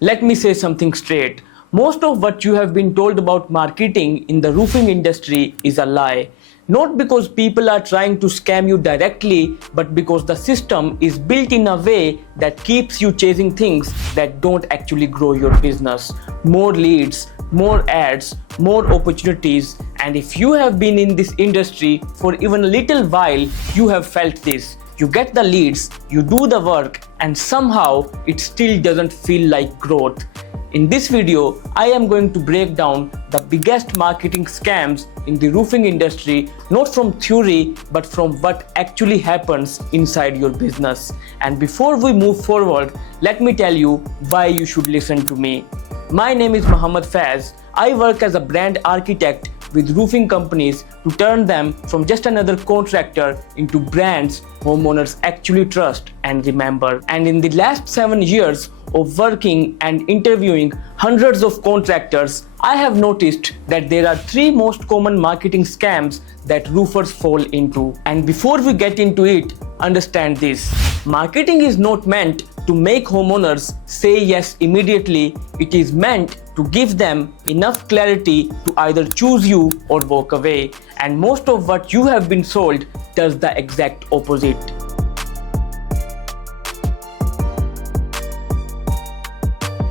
Let me say something straight. Most of what you have been told about marketing in the roofing industry is a lie. Not because people are trying to scam you directly, but because the system is built in a way that keeps you chasing things that don't actually grow your business. More leads, more ads, more opportunities, and if you have been in this industry for even a little while, you have felt this. You get the leads, you do the work, and somehow it still doesn't feel like growth. In this video, I am going to break down the biggest marketing scams in the roofing industry, not from theory, but from what actually happens inside your business. And before we move forward, let me tell you why you should listen to me. My name is Mohammad Faz. I work as a brand architect with roofing companies to turn them from just another contractor into brands homeowners actually trust and remember. And in the last 7 years of working and interviewing hundreds of contractors, I have noticed that there are 3 most common marketing scams that roofers fall into. And before we get into it, understand this. Marketing is not meant to make homeowners say yes immediately. It is meant to give them enough clarity to either choose you or walk away. And most of what you have been sold does the exact opposite.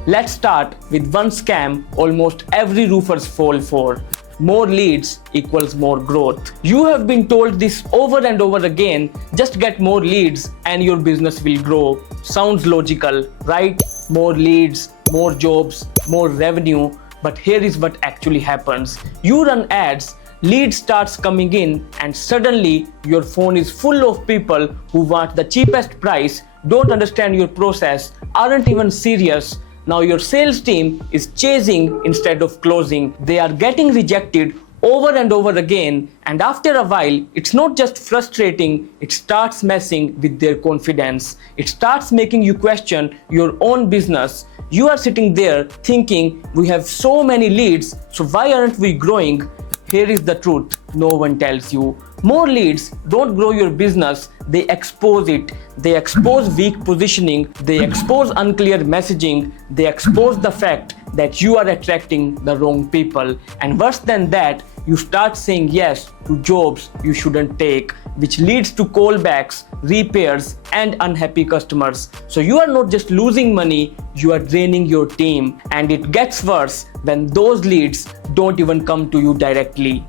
Let's start with one scam almost every roofers fall for. More leads equals more growth. You have been told this over and over again, just get more leads and your business will grow. Sounds logical, right? More leads, more jobs, more revenue. But here is what actually happens. You run ads, lead starts coming in, and suddenly your phone is full of people who want the cheapest price, don't understand your process, aren't even serious. Now your sales team is chasing instead of closing. They are getting rejected over and over again, and after a while, it's not just frustrating, it starts messing with their confidence. It starts making you question your own business. You are sitting there thinking, we have so many leads, so why aren't we growing? Here is the truth no one tells you. More leads don't grow your business, they expose it. They expose weak positioning, they expose unclear messaging, they expose the fact that you are attracting the wrong people. And worse than that, you start saying yes to jobs you shouldn't take, which leads to callbacks, repairs, and unhappy customers. So you are not just losing money, you are draining your team. And it gets worse when those leads don't even come to you directly.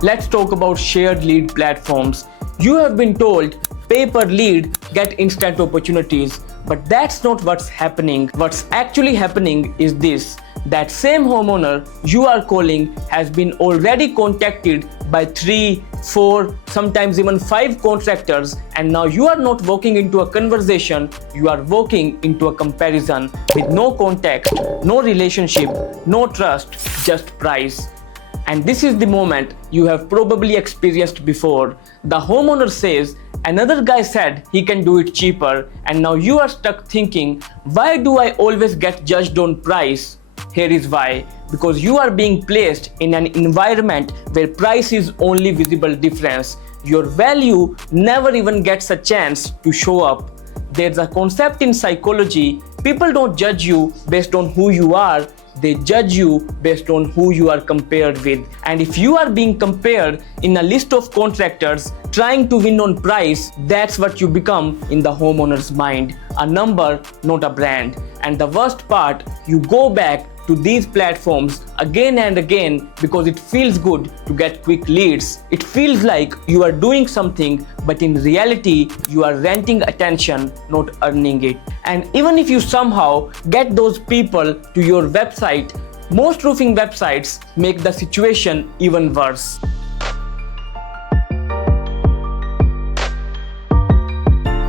Let's talk about shared lead platforms. You have been told pay per lead, get instant opportunities, but that's not what's happening. What's actually happening is this. That same homeowner you are calling has been already contacted by 3, 4, sometimes even 5 contractors, and now you are not walking into a conversation, you are walking into a comparison with no context, no relationship, no trust, just price. And this is the moment you have probably experienced before. The homeowner says, another guy said he can do it cheaper, and now you are stuck thinking, why do I always get judged on price? Here is why. Because you are being placed in an environment where price is only visible difference. Your value never even gets a chance to show up. There's a concept in psychology, people don't judge you based on who you are, they judge you based on who you are compared with. And if you are being compared in a list of contractors trying to win on price, that's what you become in the homeowner's mind. A number, not a brand. And the worst part, you go back to these platforms again and again because it feels good to get quick leads. It feels like you are doing something, but in reality, you are renting attention, not earning it. And even if you somehow get those people to your website, most roofing websites make the situation even worse.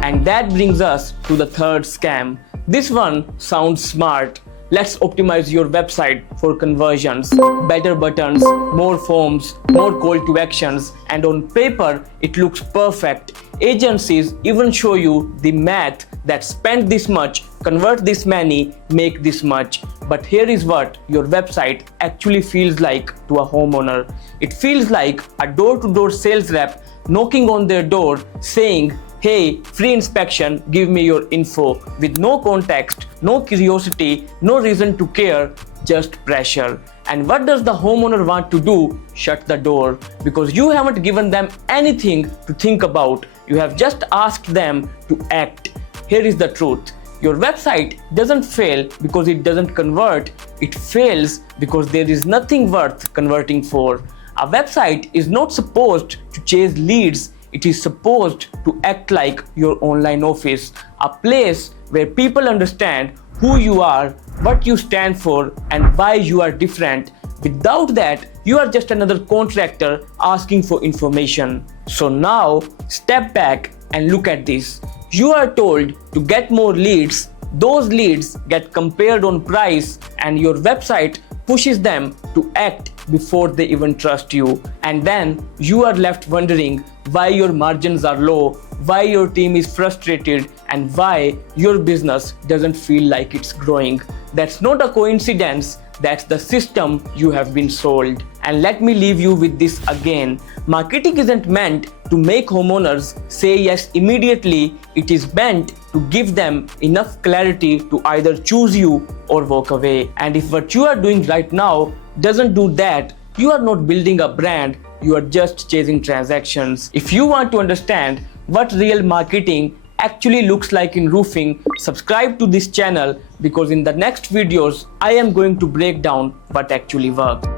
And that brings us to the third scam. This one sounds smart. Let's optimize your website for conversions, better buttons, more forms, more call to actions, and on paper it looks perfect. Agencies even show you the math that spend this much, convert this many, make this much. But here is what your website actually feels like to a homeowner. It feels like a door-to-door sales rep knocking on their door saying, hey, free inspection, give me your info, with no context, no curiosity, no reason to care, just pressure. And what does the homeowner want to do? Shut the door, because you haven't given them anything to think about. You have just asked them to act. Here is the truth. Your website doesn't fail because it doesn't convert. It fails because there is nothing worth converting for. A website is not supposed to chase leads. It is supposed to act like your online office, a place where people understand who you are, what you stand for, and why you are different. Without that, you are just another contractor asking for information. So now, step back and look at this. You are told to get more leads. Those leads get compared on price, and your website pushes them to act before they even trust you. And then you are left wondering why your margins are low, why your team is frustrated, and why your business doesn't feel like it's growing. That's not a coincidence. That's the system you have been sold. And let me leave you with this again. Marketing isn't meant to make homeowners say yes immediately. It is meant to give them enough clarity to either choose you or walk away. And if what you are doing right now doesn't do that, you are not building a brand, you are just chasing transactions. If you want to understand what real marketing actually looks like in roofing, subscribe to this channel, because in the next videos I am going to break down what actually works.